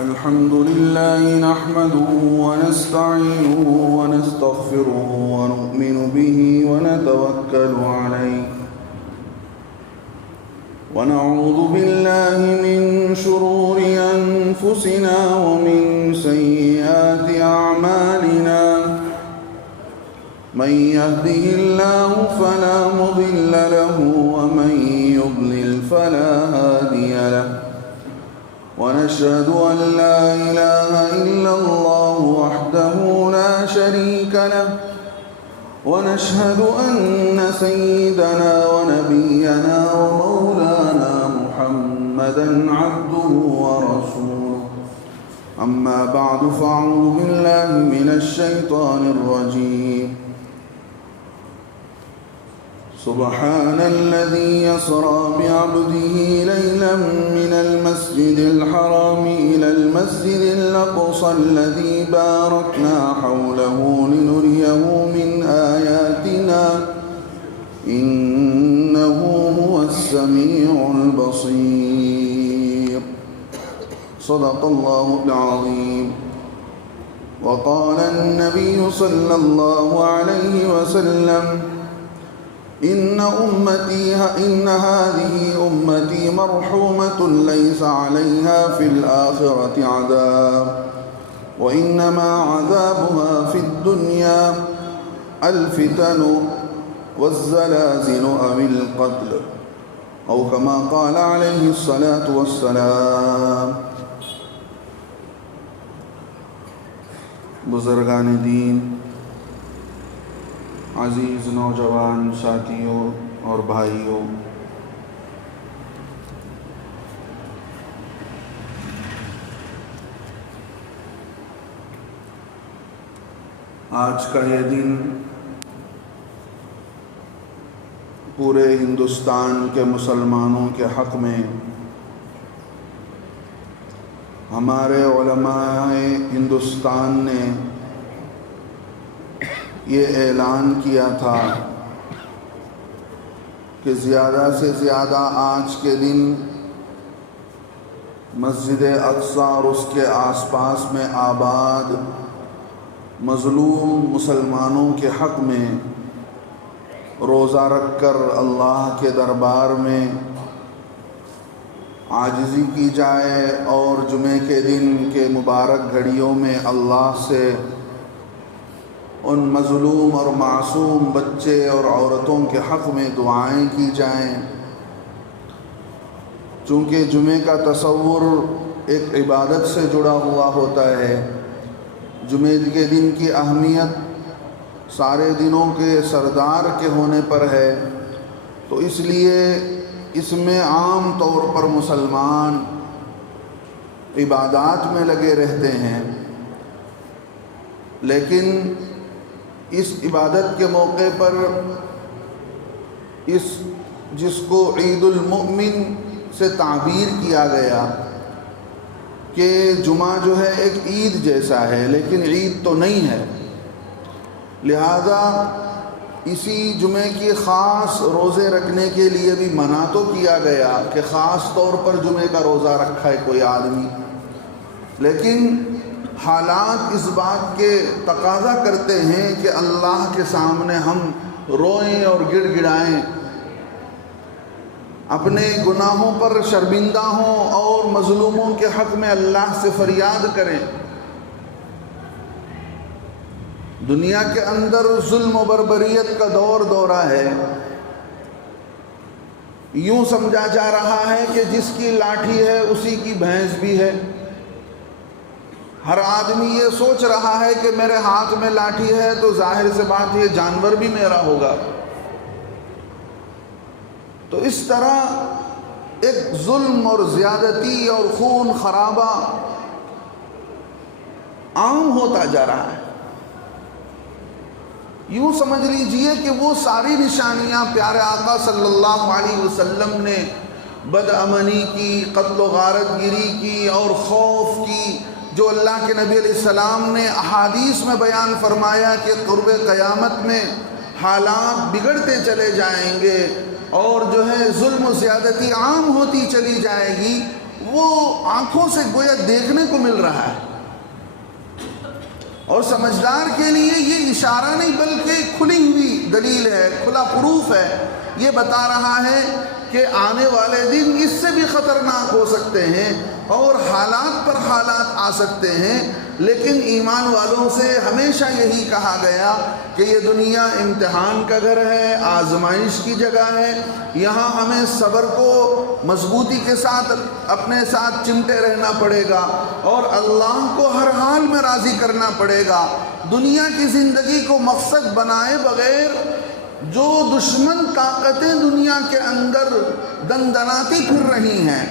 الحمد لله نحمده ونستعينه ونستغفره ونؤمن به ونتوكل عليه ونعوذ بالله من شرور أنفسنا ومن سيئات أعمالنا من يهده الله فلا مضل له ومن يضلل فلا هادي له ونشهد أن لا إله إلا الله وحده لا شريك له ونشهد أن سيدنا ونبينا ومولانا محمدا عبده ورسوله أما بعد فأعوذ بالله من الشيطان الرجيم سبحان الذي يسرى بعبده ليلا من المسجد الحرام إلى المسجد الأقصى الذي باركنا حوله لنريه من آياتنا إنه هو السميع البصير صدق الله العظيم. وقال النبي صلى الله عليه وسلم إن هذه أمتي مرحومة ليس عليها في الآخرة عذاب وإنما عذابها في الدنيا الفتن والزلازل أو القتل أو كما قال عليه الصلاة والسلام. بزرگان دین، عزیز نوجوان ساتھیوں اور بھائیوں، آج کا یہ دن پورے ہندوستان کے مسلمانوں کے حق میں ہمارے علماء ہندوستان نے یہ اعلان کیا تھا کہ زیادہ سے زیادہ آج کے دن مسجد اقصی اور اس کے آس پاس میں آباد مظلوم مسلمانوں کے حق میں روزہ رکھ کر اللہ کے دربار میں عاجزی کی جائے اور جمعے کے دن کے مبارک گھڑیوں میں اللہ سے ان مظلوم اور معصوم بچے اور عورتوں کے حق میں دعائیں کی جائیں. چونکہ جمعے کا تصور ایک عبادت سے جڑا ہوا ہوتا ہے، جمعے کے دن کی اہمیت سارے دنوں کے سردار کے ہونے پر ہے، تو اس لیے اس میں عام طور پر مسلمان عبادات میں لگے رہتے ہیں، لیکن اس عبادت کے موقع پر جس کو عید المؤمن سے تعبیر کیا گیا کہ جمعہ جو ہے ایک عید جیسا ہے لیکن عید تو نہیں ہے، لہذا اسی جمعے کی خاص روزے رکھنے کے لیے بھی منع تو کیا گیا کہ خاص طور پر جمعے کا روزہ رکھا ہے کوئی آدمی، لیکن حالات اس بات کے تقاضا کرتے ہیں کہ اللہ کے سامنے ہم روئیں اور گڑ گڑائیں، اپنے گناہوں پر شرمندہ ہوں اور مظلوموں کے حق میں اللہ سے فریاد کریں. دنیا کے اندر ظلم و بربریت کا دورہ ہے. یوں سمجھا جا رہا ہے کہ جس کی لاٹھی ہے اسی کی بھینس بھی ہے. ہر آدمی یہ سوچ رہا ہے کہ میرے ہاتھ میں لاٹھی ہے تو ظاہر سے بات یہ جانور بھی میرا ہوگا. تو اس طرح ایک ظلم اور زیادتی اور خون خرابہ عام ہوتا جا رہا ہے. یوں سمجھ لیجئے کہ وہ ساری نشانیاں پیارے آقا صلی اللہ علیہ وسلم نے بدامنی کی، قتل و غارت گیری کی اور خوف کی، جو اللہ کے نبی علیہ السلام نے احادیث میں بیان فرمایا کہ قرب قیامت میں حالات بگڑتے چلے جائیں گے اور جو ہے ظلم و زیادتی عام ہوتی چلی جائے گی، وہ آنکھوں سے گویا دیکھنے کو مل رہا ہے، اور سمجھدار کے لیے یہ اشارہ نہیں بلکہ کھلی ہوئی دلیل ہے، کھلا پروف ہے، یہ بتا رہا ہے کہ آنے والے دن اس سے بھی خطرناک ہو سکتے ہیں اور حالات پر حالات آ سکتے ہیں، لیکن ایمان والوں سے ہمیشہ یہی کہا گیا کہ یہ دنیا امتحان کا گھر ہے، آزمائش کی جگہ ہے، یہاں ہمیں صبر کو مضبوطی کے ساتھ اپنے ساتھ چمٹے رہنا پڑے گا اور اللہ کو ہر حال میں راضی کرنا پڑے گا۔ دنیا کی زندگی کو مقصد بنائے بغیر جو دشمن طاقتیں دنیا کے اندر دندناتی پھر رہی ہیں،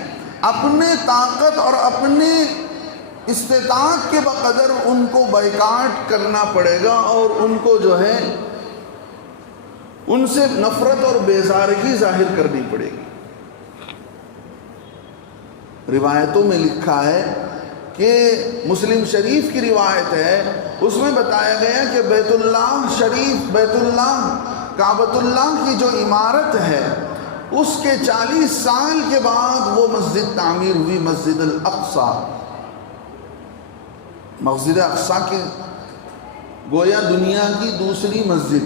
اپنے طاقت اور اپنے استطاعت کے بقدر ان کو بائیکاٹ کرنا پڑے گا اور ان کو جو ہے ان سے نفرت اور بیزارگی ظاہر کرنی پڑے گی۔ روایتوں میں لکھا ہے کہ مسلم شریف کی روایت ہے، اس میں بتایا گیا کہ بیت اللہ شریف، بیت اللہ کعبۃ اللہ کی جو عمارت ہے اس کے 40 سال کے بعد وہ مسجد تعمیر ہوئی، مسجد الاقصی۔ مسجد اقصی کی گویا دنیا کی دوسری مسجد،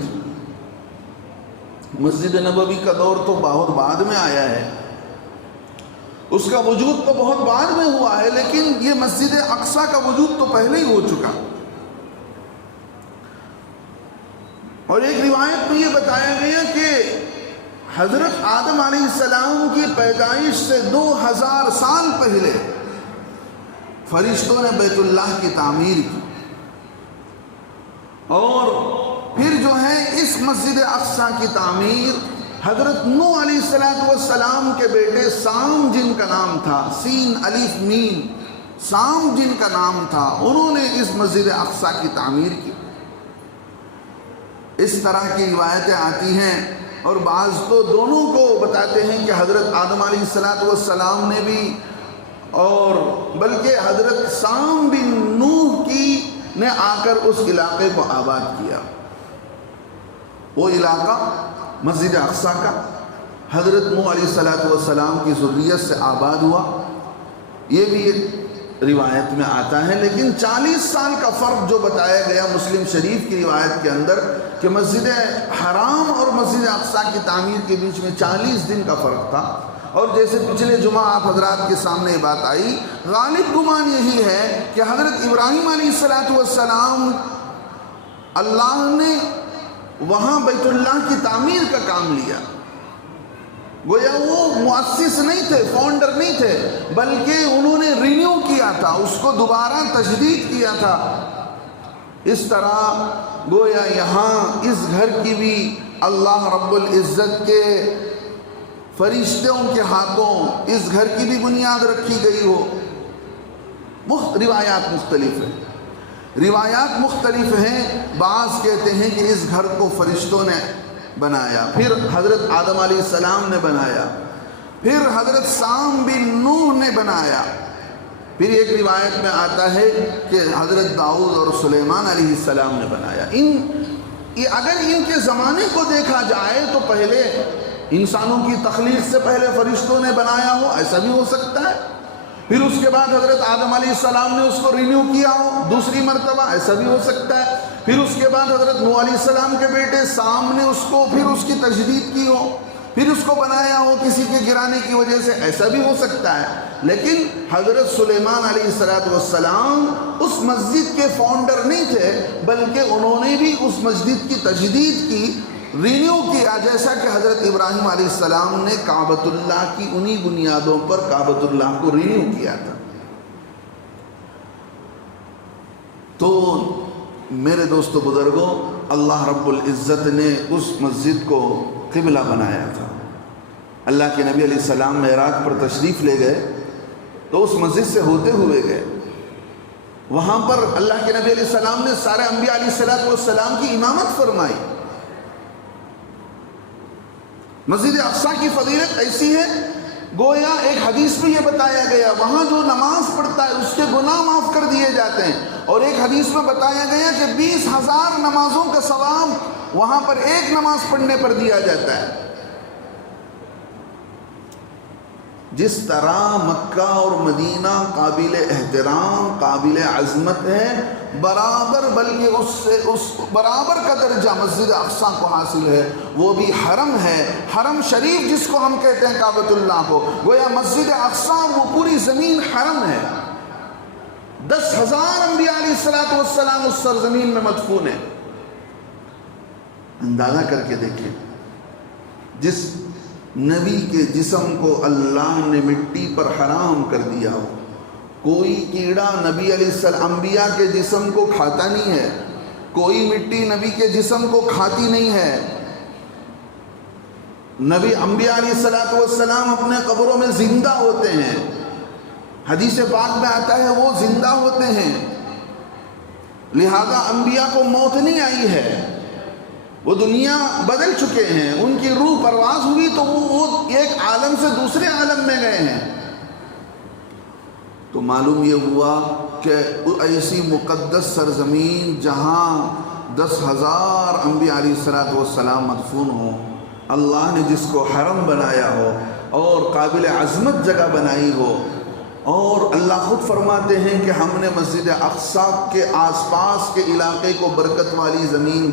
مسجد نبوی کا دور تو بہت بعد میں آیا ہے، اس کا وجود تو بہت بعد میں ہوا ہے، لیکن یہ مسجد اقصی کا وجود تو پہلے ہی ہو چکا۔ اور ایک روایت میں یہ بتایا گیا کہ حضرت آدم علیہ السلام کی پیدائش سے 2000 سال پہلے فرشتوں نے بیت اللہ کی تعمیر کی، اور پھر جو ہے اس مسجد اقصی کی تعمیر حضرت نوح علیہ السلام کے بیٹے سام، جن کا نام تھا سین الف میم، سام جن کا نام تھا، انہوں نے اس مسجد اقصی کی تعمیر کی۔ اس طرح کی روایتیں آتی ہیں، اور بعض تو دونوں کو بتاتے ہیں کہ حضرت آدم علیہ السلام نے بھی، اور بلکہ حضرت سام بن نوح نے آ کر اس علاقے کو آباد کیا۔ وہ علاقہ مسجد اقصی کا حضرت نوح علیہ السلام کی ذریت سے آباد ہوا، یہ بھی ایک روایت میں آتا ہے۔ لیکن 40 سال کا فرق جو بتایا گیا مسلم شریف کی روایت کے اندر کہ مسجد حرام اور مسجد اقصی کی تعمیر کے بیچ میں 40 دن کا فرق تھا، اور جیسے پچھلے جمعہ آپ حضرات کے سامنے یہ بات آئی، غالب گمان یہی ہے کہ حضرت ابراہیم علیہ السلام اللہ نے وہاں بیت اللہ کی تعمیر کا کام لیا، گویا وہ مؤسس نہیں تھے، فاؤنڈر نہیں تھے، بلکہ انہوں نے رینیو کیا تھا، اس کو دوبارہ تجدید کیا تھا۔ اس طرح گویا یہاں اس گھر کی بھی اللہ رب العزت کے فرشتوں کے ہاتھوں اس گھر کی بھی بنیاد رکھی گئی ہو۔ روایات مختلف ہیں، روایات مختلف ہیں، بعض کہتے ہیں کہ اس گھر کو فرشتوں نے بنایا، پھر حضرت آدم علیہ السلام نے بنایا، پھر حضرت سام بن نوح نے بنایا، پھر ایک روایت میں آتا ہے کہ حضرت داؤد اور سلیمان علیہ السلام نے بنایا۔ اگر ان کے زمانے کو دیکھا جائے تو پہلے انسانوں کی تخلیق سے پہلے فرشتوں نے بنایا ہو، ایسا بھی ہو سکتا ہے، پھر اس کے بعد حضرت آدم علیہ السلام نے اس کو رینیو کیا ہو دوسری مرتبہ، ایسا بھی ہو سکتا ہے، پھر اس کے بعد حضرت نوح علیہ السلام کے بیٹے سام نے اس کو پھر اس کی تجدید کی ہو، پھر اس کو بنایا ہو کسی کے گرانے کی وجہ سے، ایسا بھی ہو سکتا ہے۔ لیکن حضرت سلیمان علیہ السلام اس مسجد کے فاؤنڈر نہیں تھے، بلکہ انہوں نے بھی اس مسجد کی تجدید کی، رینیو کیا، جیسا کہ حضرت ابراہیم علیہ السلام نے کعبۃ اللہ کی انہی بنیادوں پر کعبۃ اللہ کو رینیو کیا تھا۔ تو میرے دوستو بزرگوں، اللہ رب العزت نے اس مسجد کو قبلہ بنایا تھا۔ اللہ کے نبی علیہ السلام معراج پر تشریف لے گئے تو اس مسجد سے ہوتے ہوئے گئے، وہاں پر اللہ کے نبی علیہ السلام نے سارے انبیاء علیہ السلام کی امامت فرمائی۔ مسجد اقصی کی فضیلت ایسی ہے، گویا ایک حدیث میں یہ بتایا گیا وہاں جو نماز پڑھتا ہے اس کے گناہ معاف کر دیے جاتے ہیں، اور ایک حدیث میں بتایا گیا کہ 20,000 نمازوں کا ثواب وہاں پر ایک نماز پڑھنے پر دیا جاتا ہے۔ جس طرح مکہ اور مدینہ قابل احترام قابل عظمت ہے، برابر بلکہ اس برابر کا درجہ مسجد اقصیٰ کو حاصل ہے۔ وہ بھی حرم ہے، حرم شریف جس کو ہم کہتے ہیں کعبۃ اللہ کو، گویا مسجد اقصیٰ وہ پوری زمین حرم ہے۔ 10,000 انبیاء علیہ السلام اس سرزمین میں مدفون ہیں۔ اندازہ کر کے دیکھیں، جس نبی کے جسم کو اللہ نے مٹی پر حرام کر دیا ہو، کوئی کیڑا نبی علیہ السلام انبیاء کے جسم کو کھاتا نہیں ہے، کوئی مٹی نبی کے جسم کو کھاتی نہیں ہے۔ نبی انبیاء علیہ السلام اپنے قبروں میں زندہ ہوتے ہیں، حدیث پاک میں آتا ہے وہ زندہ ہوتے ہیں، لہذا انبیاء کو موت نہیں آئی ہے، وہ دنیا بدل چکے ہیں، ان کی روح پرواز ہوئی تو وہ ایک عالم سے دوسرے عالم میں گئے ہیں۔ تو معلوم یہ ہوا کہ ایسی مقدس سرزمین جہاں 10,000 انبیاء علیہ السلام مدفون ہوں، اللہ نے جس کو حرم بنایا ہو اور قابل عظمت جگہ بنائی ہو، اور اللہ خود فرماتے ہیں کہ ہم نے مسجد اقصیٰ کے آس پاس کے علاقے کو برکت والی زمین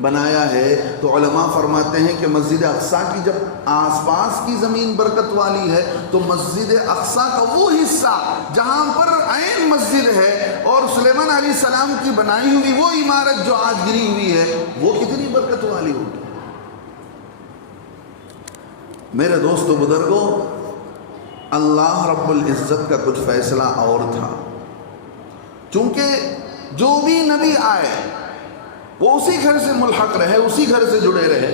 بنایا ہے، تو علماء فرماتے ہیں کہ مسجد اقصیٰ کی جب آس پاس کی زمین برکت والی ہے تو مسجد اقصیٰ کا وہ حصہ جہاں پر عین مسجد ہے اور سلیمان علیہ السلام کی بنائی ہوئی وہ عمارت جو آج گری ہوئی ہے، وہ کتنی برکت والی ہوگی۔ میرے دوستو بزرگوں، اللہ رب العزت کا کچھ فیصلہ اور تھا، چونکہ جو بھی نبی آئے وہ اسی گھر سے ملحق رہے، اسی گھر سے جڑے رہے،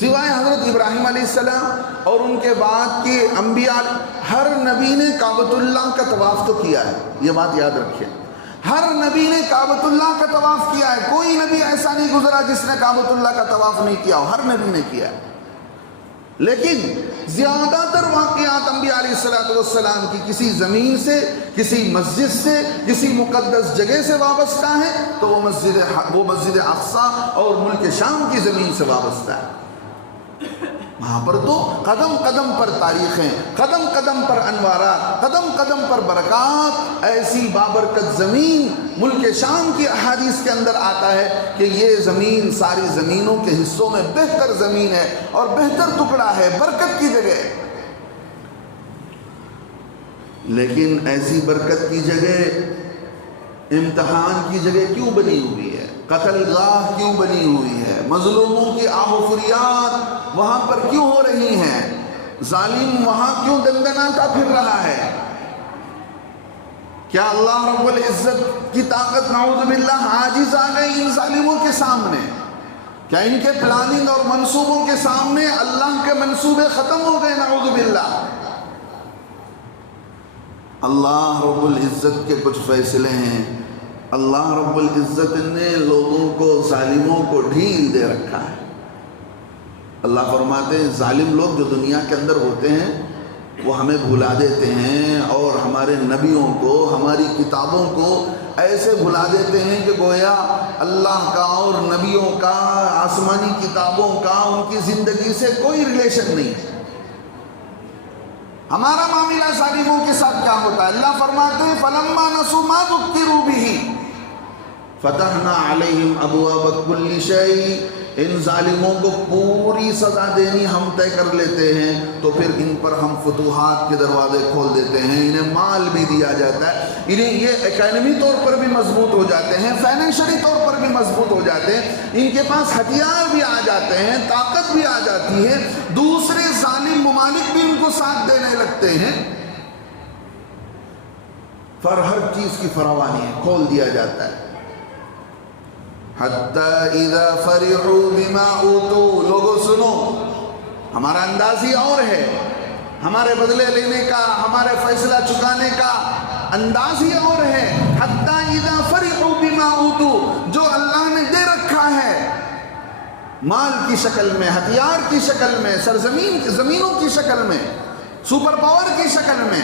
سوائے حضرت ابراہیم علیہ السلام اور ان کے بعد کے انبیاء۔ ہر نبی نے کعبۃ اللہ کا طواف تو کیا ہے، یہ بات یاد رکھیں، ہر نبی نے کعبۃ اللہ کا طواف کیا ہے، کوئی نبی ایسا نہیں گزرا جس نے کعبۃ اللہ کا طواف نہیں کیا ہو، ہر نبی نے کیا ہے۔ لیکن زیادہ تر واقعات انبیاء علیہ السلام کی کسی زمین سے، کسی مسجد سے، کسی مقدس جگہ سے وابستہ ہے تو وہ مسجد اقصیٰ اور ملک شام کی زمین سے وابستہ ہے۔ وہاں پر تو قدم قدم پر تاریخیں، قدم قدم پر انوارات، قدم قدم پر برکات۔ ایسی بابرکت زمین ملک شام کی احادیث کے اندر آتا ہے کہ یہ زمین ساری زمینوں کے حصوں میں بہتر زمین ہے اور بہتر ٹکڑا ہے، برکت کی جگہ۔ لیکن ایسی برکت کی جگہ امتحان کی جگہ کیوں بنی ہوئی ہے؟ قتل گاہ کیوں بنی ہوئی ہے؟ مظلوموں کی آہ و فریاد وہاں پر کیوں ہو رہی ہیں؟ ظالم وہاں کیوں دندناتا پھر رہا ہے؟ کیا اللہ رب العزت کی طاقت نعوذ باللہ عاجز آ گئی ان ظالموں کے سامنے؟ کیا ان کے پلاننگ اور منصوبوں کے سامنے اللہ کے منصوبے ختم ہو گئے نعوذ باللہ؟ اللہ رب العزت کے کچھ فیصلے ہیں، اللہ رب العزت نے لوگوں کو، ظالموں کو ڈھیل دے رکھا ہے۔ اللہ فرماتے ہیں ظالم لوگ جو دنیا کے اندر ہوتے ہیں وہ ہمیں بھلا دیتے ہیں اور ہمارے نبیوں کو، ہماری کتابوں کو ایسے بھلا دیتے ہیں کہ گویا اللہ کا اور نبیوں کا، آسمانی کتابوں کا ان کی زندگی سے کوئی ریلیشن نہیں ہے۔ ہمارا معاملہ ظالموں کے ساتھ کیا ہوتا ہے؟ اللہ فرماتے ہیں فَلَمَّا نَسُوا مَا ذُكِّرُوا بِهِ فَتَحْنَا عَلَيْهِمْ أَبْوَابَ كُلِّ شَيْءٍ۔ ان ظالموں کو پوری سزا دینی ہم طے کر لیتے ہیں تو پھر ان پر ہم فتوحات کے دروازے کھول دیتے ہیں، انہیں مال بھی دیا جاتا ہے، انہیں یہ اکانومی طور پر بھی مضبوط ہو جاتے ہیں، فائنینشلی طور پر بھی مضبوط ہو جاتے ہیں، ان کے پاس ہتھیار بھی آ جاتے ہیں، طاقت بھی آ جاتی ہے، دوسرے ظالم ممالک بھی ان کو ساتھ دینے لگتے ہیں، پر ہر چیز کی فراوانی ہے، کھول دیا جاتا ہے۔ حَتَّى إِذَا فَرِحُوا بِمَا أُوتُوا، لوگوں سنو، ہمارا انداز ہی اور ہے، ہمارے بدلے لینے کا، ہمارے فیصلہ چکانے کا انداز ہی اور ہے۔ حَتَّى إِذَا فَرِحُوا بِمَا أُوتُوا، جو اللہ نے دے رکھا ہے مال کی شکل میں، ہتھیار کی شکل میں، زمینوں کی شکل میں، سپر پاور کی شکل میں،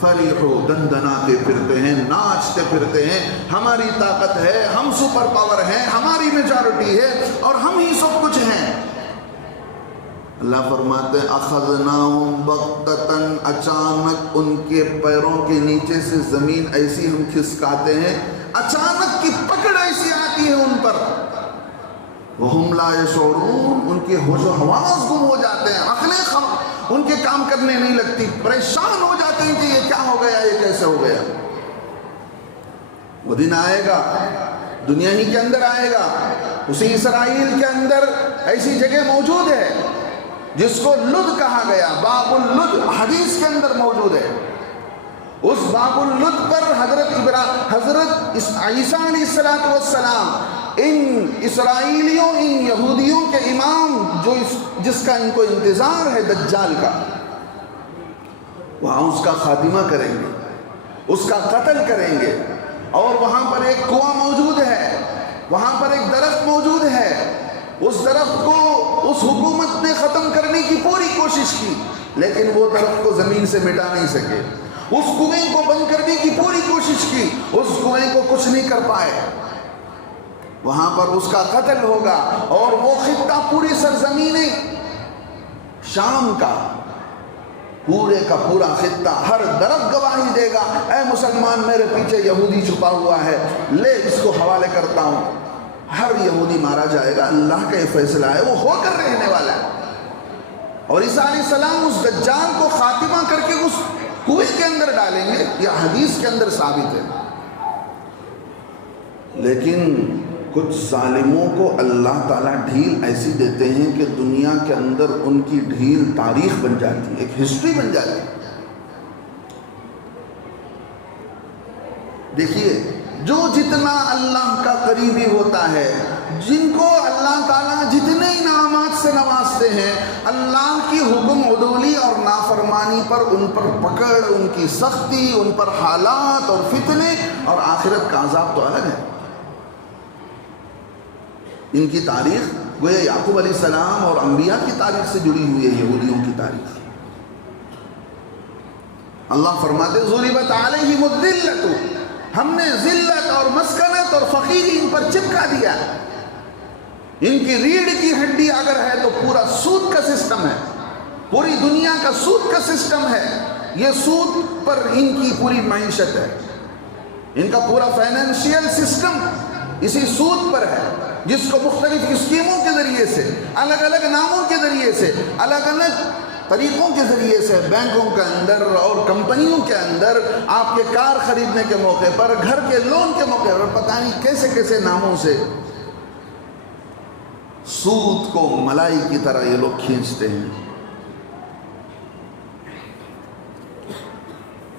فریحو، دندناتے پھرتے ہیں، ناچتے پھرتے ہیں، ہماری طاقت ہے، ہم سپر پاور ہیں، ہماری میجارٹی ہے اور ہم ہی سب کچھ ہیں۔ اللہ فرماتے ہیں اخذناہم بغتتاً، اچانک ان کے پیروں کے نیچے سے زمین ایسی ہم کھسکاتے ہیں، اچانک کی پکڑ ایسی آتی ہے ان پر، وہم لا یشعرون، ان کے ہوش و حواس گم ہو جاتے ہیں، عقلیں ان کے کام کرنے نہیں لگتی، پریشان ہو جاتے ہیں کہ یہ کیا ہو گیا، یہ کیسے ہو گیا۔ وہ دن آئے گا، دنیا ہی کے اندر آئے گا، اسی اسرائیل کے اندر ایسی جگہ موجود ہے جس کو لد کہا گیا، باب اللد، حدیث کے اندر موجود ہے۔ اس باب اللد پر حضرت عیسیٰ علیہ السلام ان اسرائیلیوں، ان یہودیوں کے امام جس کا ان کو انتظار ہے دجال کا، وہاں اس کا خاتمہ کریں گے، اس کا قتل کریں گے، اور وہاں پر ایک کنواں موجود ہے، وہاں پر ایک درخت موجود ہے، اس درخت کو اس حکومت نے ختم کرنے کی پوری کوشش کی، لیکن وہ درخت کو زمین سے مٹا نہیں سکے، اس کنویں کو بند کرنے کی پوری کوشش کی، اس کنویں کو کچھ نہیں کر پائے۔ وہاں پر اس کا قتل ہوگا، اور وہ خطہ پوری سرزمین شام کا پورے کا پورا خطہ، ہر درخت گواہی دے گا، اے مسلمان میرے پیچھے یہودی چھپا ہوا ہے، لے اس کو حوالے کرتا ہوں۔ ہر یہودی مارا جائے گا، اللہ کا یہ فیصلہ ہے، وہ ہو کر رہنے والا ہے۔ اور عیسیٰ علیہ السلام اس دجال کو خاتمہ کر کے اس کنویں کے اندر ڈالیں گے، یہ حدیث کے اندر ثابت ہے۔ لیکن کچھ ظالموں کو اللہ تعالیٰ ڈھیل ایسی دیتے ہیں کہ دنیا کے اندر ان کی ڈھیل تاریخ بن جاتی ہے، ایک ہسٹری بن جاتی ہے۔ دیکھیے، جو جتنا اللہ کا قریبی ہوتا ہے، جن کو اللہ تعالیٰ جتنے انعامات سے نوازتے ہیں، اللہ کی حکم عدولی اور نافرمانی پر ان پر پکڑ، ان کی سختی، ان پر حالات اور فتنے اور آخرت کا عذاب تو الگ ہے۔ ان کی تاریخ گویا یعقوب علیہ السلام اور انبیاء کی تاریخ سے جڑی ہوئی ہے، یہودیوں کی تاریخ۔ اللہ فرماتے ضربت علیہم الذلۃ، ہم نے ذلت اور مسکنت اور فقیری ان پر چپکا دیا۔ ان کی ریڑھ کی ہڈی اگر ہے تو پورا سود کا سسٹم ہے، پوری دنیا کا سود کا سسٹم ہے، یہ سود پر ان کی پوری معیشت ہے، ان کا پورا فائنینشیل سسٹم اسی سود پر ہے، جس کو مختلف اسکیموں کے ذریعے سے، الگ الگ ناموں کے ذریعے سے، الگ الگ طریقوں کے ذریعے سے بینکوں کے اندر اور کمپنیوں کے اندر آپ کے کار خریدنے کے موقع پر، گھر کے لون کے موقع پر، پتہ نہیں کیسے کیسے ناموں سے سود کو ملائی کی طرح یہ لوگ کھینچتے ہیں۔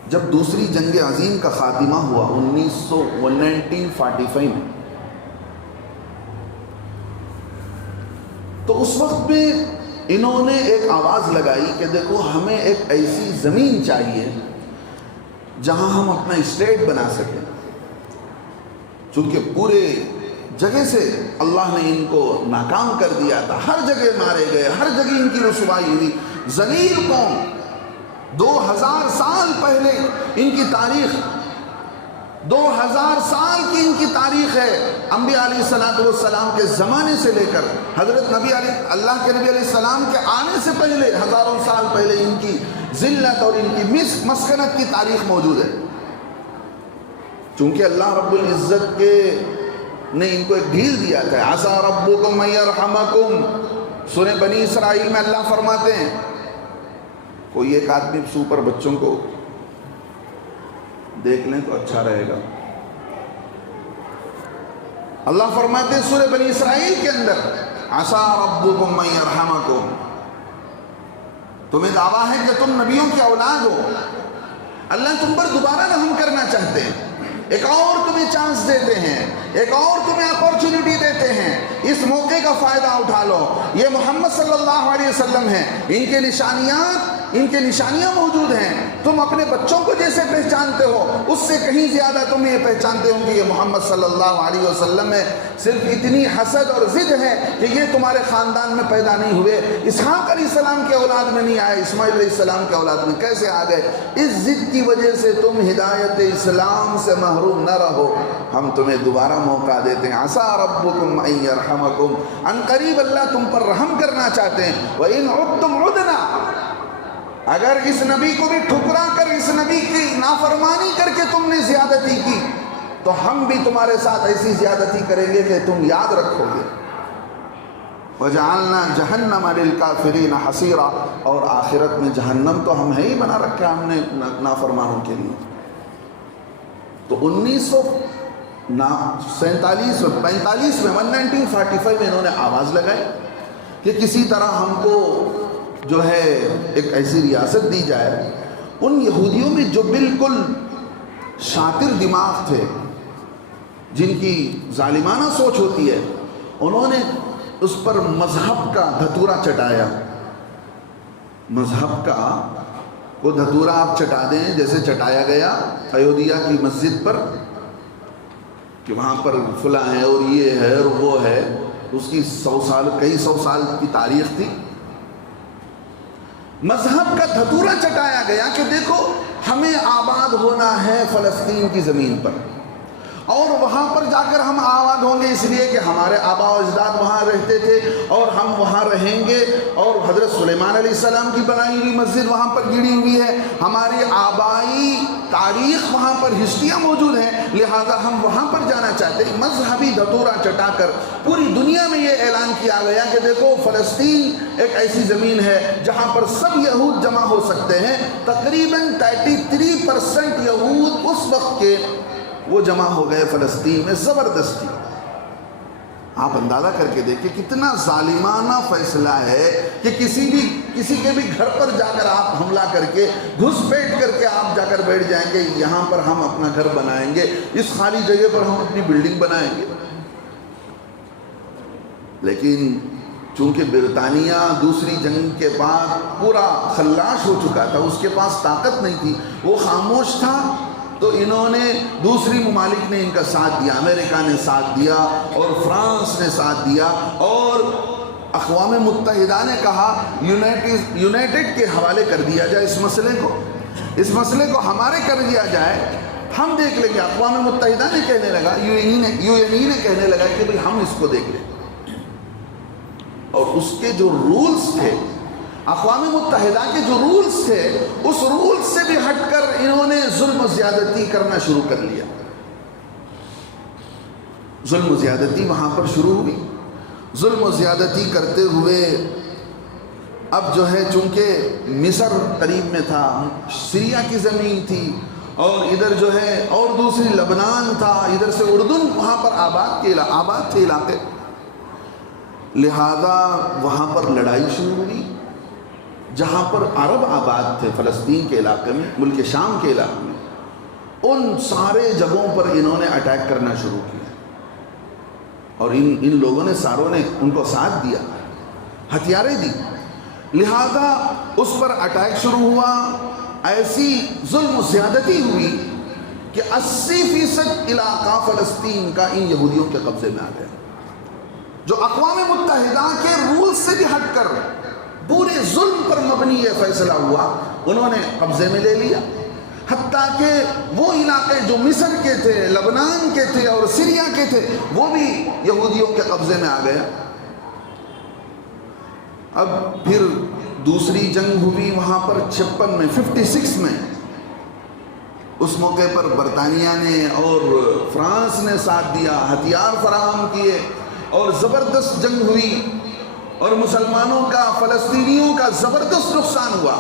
جب دوسری جنگ عظیم کا خاتمہ ہوا 1945 میں، تو اس وقت میں انہوں نے ایک آواز لگائی کہ دیکھو ہمیں ایک ایسی زمین چاہیے جہاں ہم اپنا اسٹیٹ بنا سکیں، چونکہ پورے جگہ سے اللہ نے ان کو ناکام کر دیا تھا، ہر جگہ مارے گئے، ہر جگہ ان کی رسوائی ہوئی، ذلیل قوم۔ 2000 سال پہلے ان کی تاریخ، 2000 سال کی ان کی تاریخ ہے، انبیاء علیہ السلام کے زمانے سے لے کر حضرت اللہ کے نبی علیہ السلام کے آنے سے پہلے ہزاروں سال پہلے ان کی ذلت اور ان کی مسکنت کی تاریخ موجود ہے۔ چونکہ اللہ رب العزت نے ان کو ایک ڈھیل دیا تھا، عَسَىٰ رَبُّكُمْ أَن يَرْحَمَكُمْ، سورہ بنی اسرائیل میں اللہ فرماتے ہیں، کوئی ایک آدمی سوپر بچوں کو دیکھ لیں تو اچھا رہے گا۔ اللہ فرماتے ہیں سورہ بنی اسرائیل کے اندر، عَسَىٰ رَبُّكُمْ أَن يَرْحَمَكُمْ، تمہیں دعویٰ ہے کہ تم نبیوں کی اولاد ہو، اللہ تم پر دوبارہ رحم کرنا چاہتے ہیں، ایک اور تمہیں چانس دیتے ہیں، ایک اور تمہیں اپورچونٹی دیتے ہیں، اس موقع کا فائدہ اٹھا لو۔ یہ محمد صلی اللہ علیہ وسلم ہیں، ان کے نشانیات ان کے نشانیاں موجود ہیں. تم اپنے بچوں کو جیسے پہچانتے ہو اس سے کہیں زیادہ تم یہ پہچانتے ہو کہ یہ محمد صلی اللہ علیہ وسلم ہے. صرف اتنی حسد اور ضد ہے کہ یہ تمہارے خاندان میں پیدا نہیں ہوئے, اسحاق علیہ السلام کے اولاد میں نہیں آئے, اسماعیل علیہ السلام کے اولاد میں کیسے آ گئے؟ اس ضد کی وجہ سے تم ہدایت اسلام سے محروم نہ رہو. ہم تمہیں دوبارہ موقع دیتے ہیں. عسیٰ ربکم ان یرحمکم, ان قریب اللہ تم پر رحم کرنا چاہتے ہیں. وَإِنْ عُدْتُمْ عُدْنَا, اگر اس نبی کو بھی ٹھکرا کر, اس نبی کی نافرمانی کر کے تم نے زیادتی کی تو ہم بھی تمہارے ساتھ ایسی زیادتی کریں گے کہ تم یاد رکھو گے. وَجَعَلْنَا جَهَنَّمَ لِلْكَافِرِينَ حَصِيرًا, اور آخرت میں جہنم تو ہم ہے ہی بنا رکھا ہم نے نافرمانوں کے لیے. تو 1945 میں 1945 میں انہوں نے آواز لگائی کہ کسی طرح ہم کو جو ہے ایک ایسی ریاست دی جائے. ان یہودیوں میں جو بالکل شاطر دماغ تھے, جن کی ظالمانہ سوچ ہوتی ہے, انہوں نے اس پر مذہب کا دھتورا چٹایا. مذہب کا وہ دھتورا آپ چٹا دیں جیسے چٹایا گیا ایودھیا کی مسجد پر کہ وہاں پر فلاں ہے اور یہ ہے اور وہ ہے. اس کی کئی سو سال کی تاریخ تھی. مذہب کا دھتورا چٹایا گیا کہ دیکھو ہمیں آباد ہونا ہے فلسطین کی زمین پر, اور وہاں پر جا کر ہم آباد ہوں گے اس لیے کہ ہمارے آبا و اجداد وہاں رہتے تھے اور ہم وہاں رہیں گے, اور حضرت سلیمان علیہ السلام کی بنائی ہوئی مسجد وہاں پر گڑی ہوئی ہے, ہماری آبائی تاریخ وہاں پر ہسٹریاں موجود ہیں, لہذا ہم وہاں پر جانا چاہتے ہیں. مذہبی دھتورا چٹا کر پوری دنیا میں یہ اعلان کیا گیا کہ دیکھو فلسطین ایک ایسی زمین ہے جہاں پر سب یہود جمع ہو سکتے ہیں. تقریباً 33% یہود اس وقت کے وہ جمع ہو گئے فلسطین میں زبردستی. آپ اندازہ کر کے دیکھیں کتنا ظالمانہ فیصلہ ہے کہ کسی کے بھی گھر پر جا کر آپ حملہ کر کے گھس بیٹھ کر کے آپ جا کر بیٹھ جائیں گے یہاں پر ہم اپنا گھر بنائیں گے, اس خالی جگہ پر ہم اپنی بلڈنگ بنائیں گے. لیکن چونکہ برطانیہ دوسری جنگ کے بعد پورا خلاش ہو چکا تھا, اس کے پاس طاقت نہیں تھی, وہ خاموش تھا, تو انہوں نے دوسری ممالک نے ان کا ساتھ دیا. امریکہ نے ساتھ دیا اور فرانس نے ساتھ دیا, اور اقوام متحدہ نے کہا یونائٹڈ کے حوالے کر دیا جائے اس مسئلے کو ہمارے کر دیا جائے, ہم دیکھ لیں گے. اقوام متحدہ نے کہنے لگا, یو این ای نے کہنے لگا کہ بھئی ہم اس کو دیکھ لیں. اور اس کے جو رولز تھے, اقوام متحدہ کے جو رولز تھے, اس رولز سے بھی ہٹ کر انہوں نے ظلم و زیادتی کرنا شروع کر لیا. ظلم و زیادتی وہاں پر شروع ہوئی. ظلم و زیادتی کرتے ہوئے اب جو ہے چونکہ مصر قریب میں تھا, سیریا کی زمین تھی, اور ادھر جو ہے اور دوسری لبنان تھا, ادھر سے اردن وہاں پر آباد تھے علاقے, لہذا وہاں پر لڑائی شروع ہوئی. جہاں پر عرب آباد تھے فلسطین کے علاقے میں, ملک شام کے علاقے میں, ان سارے جگہوں پر انہوں نے اٹیک کرنا شروع کیا, اور ان لوگوں نے ساروں نے ان کو ساتھ دیا, ہتھیاریں دی. لہذا اس پر اٹیک شروع ہوا. ایسی ظلم و زیادتی ہوئی کہ 80% علاقہ فلسطین کا ان یہودیوں کے قبضے میں آ گیا, جو اقوام متحدہ کے رول سے بھی ہٹ کر پورے ظلم پر مبنی یہ فیصلہ ہوا, انہوں نے قبضے میں لے لیا. حتیٰ کہ وہ علاقے جو مصر کے تھے, لبنان کے تھے اور سیریا کے تھے, وہ بھی یہودیوں کے قبضے میں آ گیا. اب پھر دوسری جنگ ہوئی وہاں پر 56 میں. اس موقع پر برطانیہ نے اور فرانس نے ساتھ دیا, ہتھیار فراہم کیے, اور زبردست جنگ ہوئی, اور مسلمانوں کا, فلسطینیوں کا زبردست نقصان ہوا.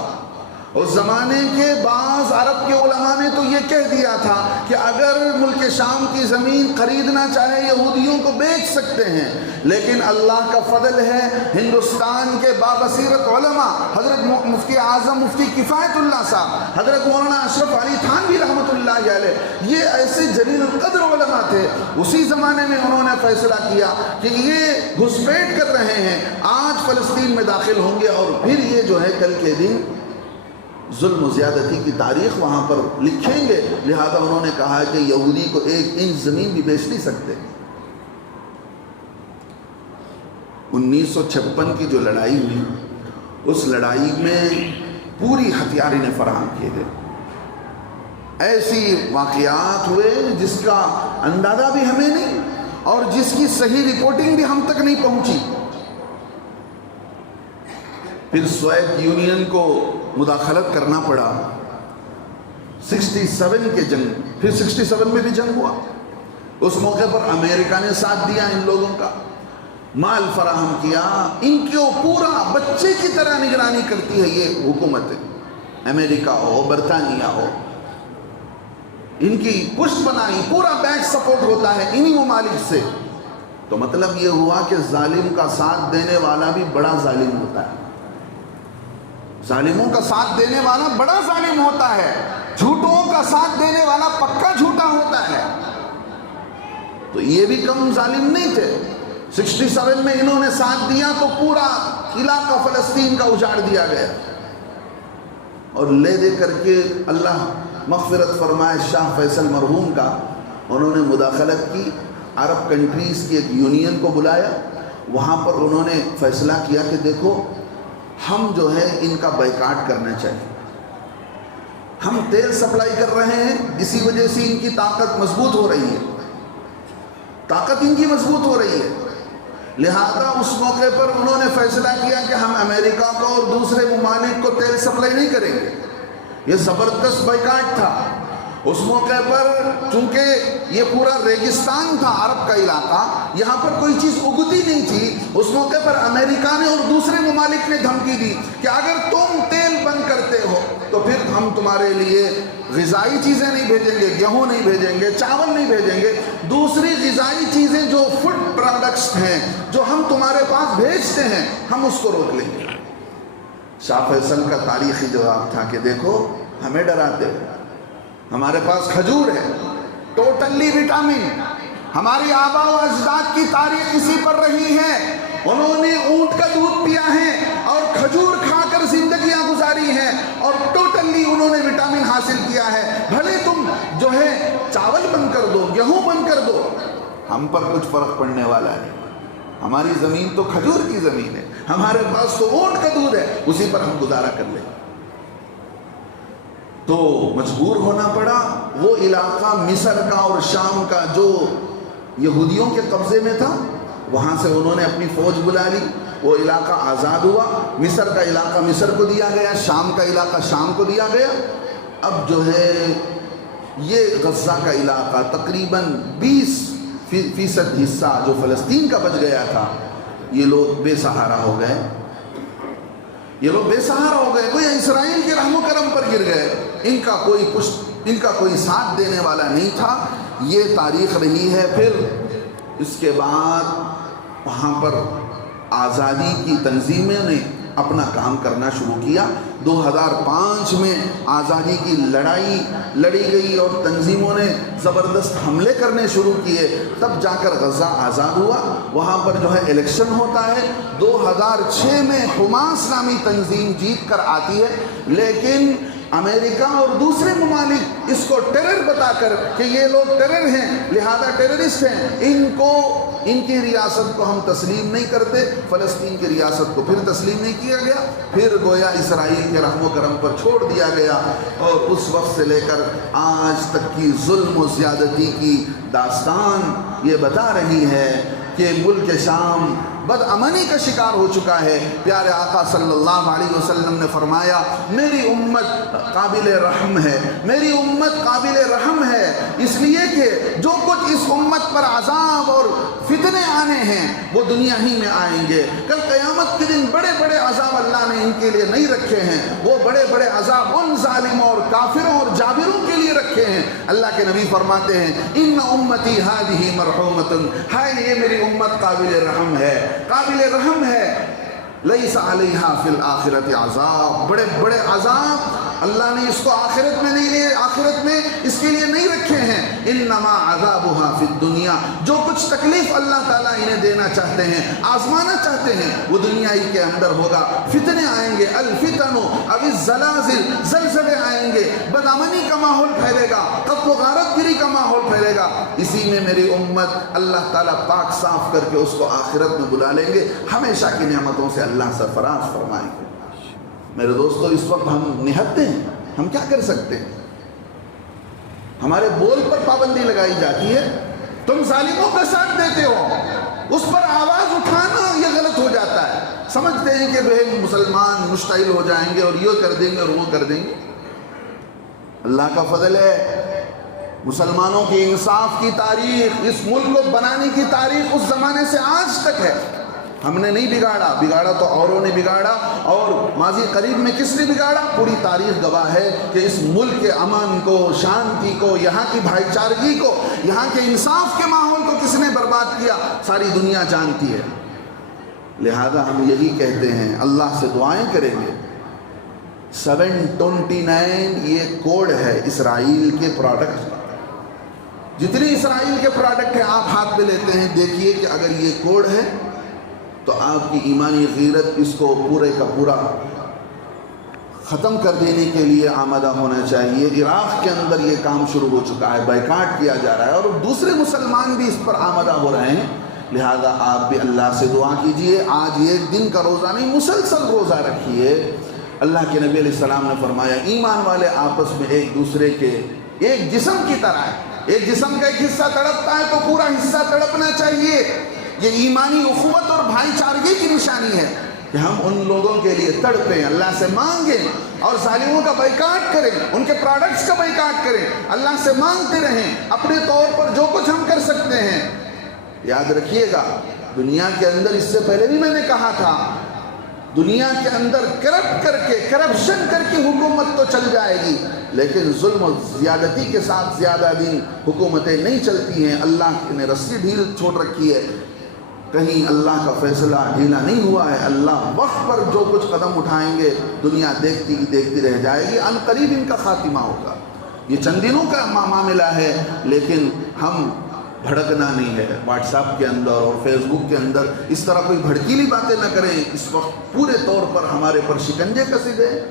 اس زمانے کے بعض عرب کے علماء نے تو یہ کہہ دیا تھا کہ اگر ملک شام کی زمین خریدنا چاہے یہودیوں کو بیچ سکتے ہیں, لیکن اللہ کا فضل ہے ہندوستان کے بابصیرت علماء, حضرت مفتی اعظم مفتی کفایت اللہ صاحب, حضرت مولانا اشرف علی تھانوی رحمۃ اللہ علیہ, یہ ایسے جلیل القدر علماء تھے. اسی زمانے میں انہوں نے فیصلہ کیا کہ یہ گھسپیٹ کر رہے ہیں, آج فلسطین میں داخل ہوں گے, اور پھر یہ جو ہے کل کے دن ظلم و زیادتی کی تاریخ وہاں پر لکھیں گے، لہذا انہوں نے کہا کہ یہودی کو 1 انچ زمین بھی بیچ نہیں سکتے۔ 1956 کی جو لڑائی ہوئی، اس لڑائی میں پوری ہتھیار انہیں فراہم کیے گئے۔ ایسی واقعات ہوئے جس کا اندازہ بھی ہمیں نہیں اور جس کی صحیح رپورٹنگ بھی ہم تک نہیں پہنچی۔ پھر سوویت یونین کو مداخلت کرنا پڑا 67 کے جنگ، پھر 67 میں بھی جنگ ہوا۔ اس موقع پر امریکہ نے ساتھ دیا، ان لوگوں کا مال فراہم کیا، ان کو پورا بچے کی طرح نگرانی کرتی ہے یہ حکومت، امریکہ ہو برطانیہ ہو، ان کی پشت بنائی، پورا بیک سپورٹ ہوتا ہے انہی ممالک سے۔ تو مطلب یہ ہوا کہ ظالم کا ساتھ دینے والا بھی بڑا ظالم ہوتا ہے، ظالموں کا ساتھ دینے والا بڑا ظالم ہوتا ہے، جھوٹوں کا ساتھ دینے والا پکا جھوٹا ہوتا ہے۔ تو یہ بھی کم ظالم نہیں تھے۔ 67 میں انہوں نے ساتھ دیا تو پورا علاقہ فلسطین کا اجاڑ دیا گیا، اور لے دے کر کے اللہ مغفرت فرمائے شاہ فیصل مرحوم کا، انہوں نے مداخلت کی، عرب کنٹریز کی ایک یونین کو بلایا، وہاں پر انہوں نے فیصلہ کیا کہ دیکھو ہم جو ہے ان کا بائیکاٹ کرنا چاہیے، ہم تیل سپلائی کر رہے ہیں، اسی وجہ سے ان کی طاقت مضبوط ہو رہی ہے، طاقت ان کی مضبوط ہو رہی ہے، لہذا اس موقع پر انہوں نے فیصلہ کیا کہ ہم امریکہ کو اور دوسرے ممالک کو تیل سپلائی نہیں کریں گے۔ یہ زبردست بائیکاٹ تھا۔ اس موقع پر چونکہ یہ پورا ریگستان تھا عرب کا علاقہ، یہاں پر کوئی چیز اگتی نہیں تھی، اس موقع پر امریکہ نے اور دوسرے ممالک نے دھمکی دی کہ اگر تم تیل بند کرتے ہو تو پھر ہم تمہارے لیے غذائی چیزیں نہیں بھیجیں گے، گیہوں نہیں بھیجیں گے، چاول نہیں بھیجیں گے، دوسری غذائی چیزیں جو فوڈ پروڈکٹس ہیں جو ہم تمہارے پاس بھیجتے ہیں ہم اس کو روک لیں گے۔ شاہ فیصل کا تاریخی جواب تھا کہ دیکھو ہمیں ڈراتے ہو، ہمارے پاس کھجور ہے، ٹوٹلی وٹامن، ہماری آبا و اجداد کی تاریخ اسی پر رہی ہے، انہوں نے اونٹ کا دودھ پیا ہے اور کھجور کھا کر زندگیاں گزاری ہیں اور ٹوٹلی انہوں نے وٹامن حاصل کیا ہے، بھلے تم جو ہے چاول بند کر دو، گیہوں بند کر دو، ہم پر کچھ فرق پڑنے والا نہیں، ہماری زمین تو کھجور کی زمین ہے، ہمارے پاس تو اونٹ کا دودھ ہے، اسی پر ہم گزارا کر لیں۔ تو مجبور ہونا پڑا، وہ علاقہ مصر کا اور شام کا جو یہودیوں کے قبضے میں تھا وہاں سے انہوں نے اپنی فوج بلا لی، وہ علاقہ آزاد ہوا، مصر کا علاقہ مصر کو دیا گیا، شام کا علاقہ شام کو دیا گیا۔ اب جو ہے یہ غزہ کا علاقہ تقریباً 20% حصہ جو فلسطین کا بچ گیا تھا، یہ لوگ بے سہارا ہو گئے، یہ لوگ بے سہارا ہو گئے، کوئی اسرائیل کے رحم و کرم پر گر گئے، ان کا کوئی ساتھ دینے والا نہیں تھا۔ یہ تاریخ رہی ہے۔ پھر اس کے بعد وہاں پر آزادی کی تنظیمیں نے اپنا کام کرنا شروع کیا۔ 2005 میں آزادی کی لڑائی لڑی گئی اور تنظیموں نے زبردست حملے کرنے شروع کیے، تب جا کر غزہ آزاد ہوا۔ وہاں پر جو ہے الیکشن ہوتا ہے، 2006 میں حماس نامی تنظیم جیت کر آتی ہے، لیکن امریکہ اور دوسرے ممالک اس کو ٹیرر بتا کر کہ یہ لوگ ٹیرر ہیں لہذا ٹیررسٹ ہیں، ان کی ریاست کو ہم تسلیم نہیں کرتے، فلسطین کی ریاست کو پھر تسلیم نہیں کیا گیا، پھر گویا اسرائیل کے رحم و کرم پر چھوڑ دیا گیا، اور اس وقت سے لے کر آج تک کی ظلم و زیادتی کی داستان یہ بتا رہی ہے کہ ملک شام بد امنی کا شکار ہو چکا ہے۔ پیارے آقا صلی اللہ علیہ وسلم نے فرمایا میری امت قابل رحم ہے، میری امت قابل رحم ہے، اس لیے کہ جو کچھ اس امت پر عذاب اور فتنے آنے ہیں وہ دنیا ہی میں آئیں گے، کل قیامت کے دن بڑے بڑے عذاب اللہ نے ان کے لیے نہیں رکھے ہیں، وہ بڑے بڑے عذاب ان ظالموں اور کافروں اور جابروں کے لیے رکھے ہیں۔ اللہ کے نبی فرماتے ہیں ان امتی ہذہ مرحومۃ، ہے یہ میری امت قابل رحم ہے، قابل رحم ہے، لیس علیہا فی الآخرۃ عذاب، بڑے بڑے عذاب اللہ نے اس کو آخرت میں نہیں لیے، آخرت میں اس کے لیے نہیں رکھے ہیں۔ ان انما عذابها فی الدنیا، جو کچھ تکلیف اللہ تعالیٰ انہیں دینا چاہتے ہیں، آزمانا چاہتے ہیں، وہ دنیا ہی کے اندر ہوگا۔ فتنے آئیں گے، الفتن اب الزلازل، زلزلے آئیں گے، بدامنی کا ماحول پھیلے گا، قتل و غارت گری کا ماحول پھیلے گا، اسی میں میری امت اللہ تعالیٰ پاک صاف کر کے اس کو آخرت میں بلا لیں گے، ہمیشہ کی نعمتوں سے اللہ سرفراز فرمائیں گے۔ میرے دوستو، اس وقت ہم نہتے ہیں، ہم کیا کر سکتے ہیں؟ ہمارے بول پر پابندی لگائی جاتی ہے، تم ظالموں کا ساتھ دیتے ہو، اس پر آواز اٹھانا یہ غلط ہو جاتا ہے، سمجھتے ہیں کہ بھئی مسلمان مشتعل ہو جائیں گے اور یہ کر دیں گے اور وہ کر دیں گے۔ اللہ کا فضل ہے، مسلمانوں کی انصاف کی تاریخ، اس ملک کو بنانے کی تاریخ اس زمانے سے آج تک ہے۔ ہم نے نہیں بگاڑا تو اوروں نے بگاڑا، اور ماضی قریب میں کس نے بگاڑا؟ پوری تاریخ گواہ ہے کہ اس ملک کے امن کو، شانتی کو، یہاں کی بھائی چارگی کو، یہاں کے انصاف کے ماحول کو کس نے برباد کیا، ساری دنیا جانتی ہے۔ لہذا ہم یہی کہتے ہیں، اللہ سے دعائیں کریں گے۔ 729 یہ کوڈ ہے اسرائیل کے پروڈکٹ کا۔ جتنی اسرائیل کے پروڈکٹ ہیں آپ ہاتھ میں لیتے ہیں، دیکھیے کہ اگر یہ کوڈ ہے تو آپ کی ایمانی غیرت اس کو پورے کا پورا ختم کر دینے کے لیے آمادہ ہونا چاہیے۔ عراق کے اندر یہ کام شروع ہو چکا ہے، بائیکاٹ کیا جا رہا ہے، اور دوسرے مسلمان بھی اس پر آمادہ ہو رہے ہیں۔ لہذا آپ بھی اللہ سے دعا کیجئے، آج ایک دن کا روزہ نہیں، مسلسل روزہ رکھیے۔ اللہ کے نبی علیہ السلام نے فرمایا، ایمان والے آپس میں ایک دوسرے کے ایک جسم کی طرح ہے، ایک جسم کا ایک حصہ تڑپتا ہے تو پورا حصہ تڑپنا چاہیے۔ یہ ایمانی اخوت اور بھائی چارگی کی نشانی ہے کہ ہم ان لوگوں کے لیے تڑپیں، اللہ سے مانگیں، اور ظالموں کا بائیکاٹ کریں، ان کے پروڈکٹس کا بائیکاٹ کریں، اللہ سے مانگتے رہیں اپنے طور پر جو کچھ ہم کر سکتے ہیں۔ یاد رکھیے گا، دنیا کے اندر اس سے پہلے بھی میں نے کہا تھا، دنیا کے اندر کرپشن کر کے حکومت تو چل جائے گی، لیکن ظلم و زیادتی کے ساتھ زیادہ دن حکومتیں نہیں چلتی ہیں۔ اللہ نے رسی ڈھیل چھوڑ رکھی ہے، کہیں اللہ کا فیصلہ ڈھیلا نہیں ہوا ہے۔ اللہ وقت پر جو کچھ قدم اٹھائیں گے، دنیا دیکھتی رہ جائے گی، ان قریب ان کا خاتمہ ہوگا۔ یہ چند دنوں کا معاملہ ہے، لیکن ہم بھڑکنا نہیں ہے۔ واٹس ایپ کے اندر اور فیس بک کے اندر اس طرح کوئی بھڑکیلی باتیں نہ کریں۔ اس وقت پورے طور پر ہمارے پر شکنجے کسے گئے،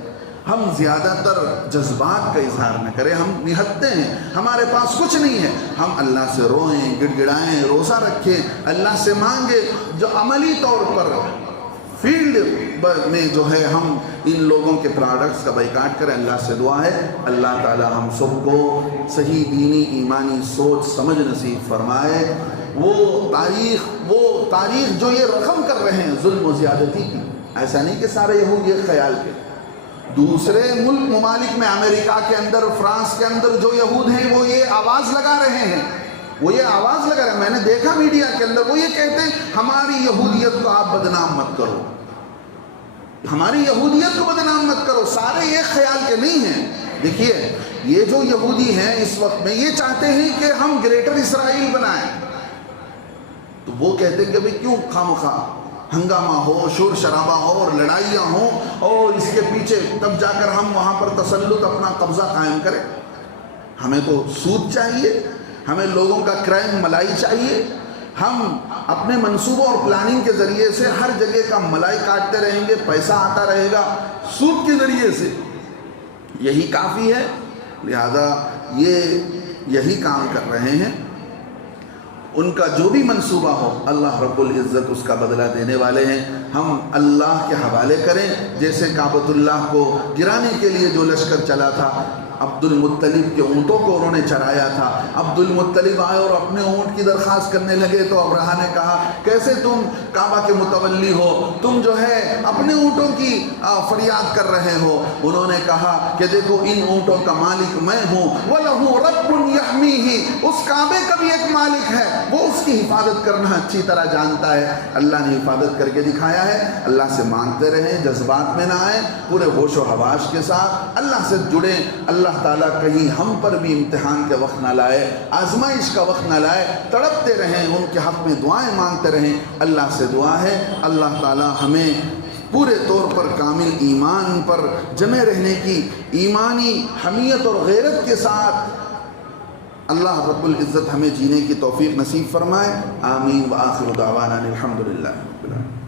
ہم زیادہ تر جذبات کا اظہار نہ کریں، ہم نہتے ہیں، ہمارے پاس کچھ نہیں ہے، ہم اللہ سے روئیں، گڑ گڑائیں، روزہ رکھیں، اللہ سے مانگیں، جو عملی طور پر فیلڈ میں جو ہے ہم ان لوگوں کے پروڈکٹس کا بائیکاٹ کریں۔ اللہ سے دعا ہے اللہ تعالی ہم سب کو صحیح دینی ایمانی سوچ سمجھ نصیب فرمائے۔ وہ تاریخ جو یہ رقم کر رہے ہیں ظلم و زیادتی کی، ایسا نہیں کہ سارے یہود یہ خیال کے، دوسرے ملک ممالک میں، امریکہ کے اندر، فرانس کے اندر جو یہود ہیں وہ یہ آواز لگا رہے ہیں، میں نے دیکھا میڈیا کے اندر، وہ یہ کہتے ہیں ہماری یہودیت کو آپ بدنام مت کرو، ہماری یہودیت کو بدنام مت کرو۔ سارے ایک خیال کے نہیں ہیں۔ دیکھیے، یہ جو یہودی ہیں اس وقت میں یہ چاہتے ہیں کہ ہم گریٹر اسرائیل بنائیں، تو وہ کہتے ہیں کہ بھئی کیوں خواہ ہنگامہ ہو، شور شرابہ ہو اور لڑائیاں ہوں، اور اس کے پیچھے تب جا کر ہم وہاں پر تسلط اپنا قبضہ قائم کریں۔ ہمیں تو سود چاہیے، ہمیں لوگوں کا کرائم ملائی چاہیے، ہم اپنے منصوبوں اور پلاننگ کے ذریعے سے ہر جگہ کا ملائی کاٹتے رہیں گے، پیسہ آتا رہے گا سود کے ذریعے سے، یہی کافی ہے۔ لہذا یہی کام کر رہے ہیں۔ ان کا جو بھی منصوبہ ہو اللہ رب العزت اس کا بدلہ دینے والے ہیں۔ ہم اللہ کے حوالے کریں، جیسے کعبۃ اللہ کو گرانے کے لیے جو لشکر چلا تھا، عبد المطلب کے اونٹوں کو انہوں نے چرایا تھا، عبد المطلب آئے اور اپنے اونٹ کی درخواست کرنے لگے تو ابرہہ نے کہا کیسے تم کعبہ کے متولی ہو، تم جو ہے اپنے اونٹوں کی فریاد کر رہے ہو۔ انہوں نے کہا کہ دیکھو ان اونٹوں کا مالک میں ہوں، وَلَهُ رَبٌّ يَحْمِيهِ، اس کعبے کا بھی ایک مالک ہے، وہ اس کی حفاظت کرنا اچھی طرح جانتا ہے۔ اللہ نے حفاظت کر کے دکھایا ہے۔ اللہ سے مانگتے رہیں، جذبات میں نہ آئیں، پورے ہوش و حواس کے ساتھ اللہ سے جڑیں۔ اللہ تعالیٰ کہیں ہم پر بھی امتحان کے وقت نہ لائے، آزمائش کا وقت نہ لائے، تڑپتے رہیں، ان کے حق میں دعائیں مانگتے رہیں۔ اللہ سے دعا ہے اللہ تعالیٰ ہمیں پورے طور پر کامل ایمان پر جمع رہنے کی ایمانی حمیت اور غیرت کے ساتھ اللہ رب العزت ہمیں جینے کی توفیق نصیب فرمائے. آمین. وآخر دعوانا الحمدللہ رب العالمین.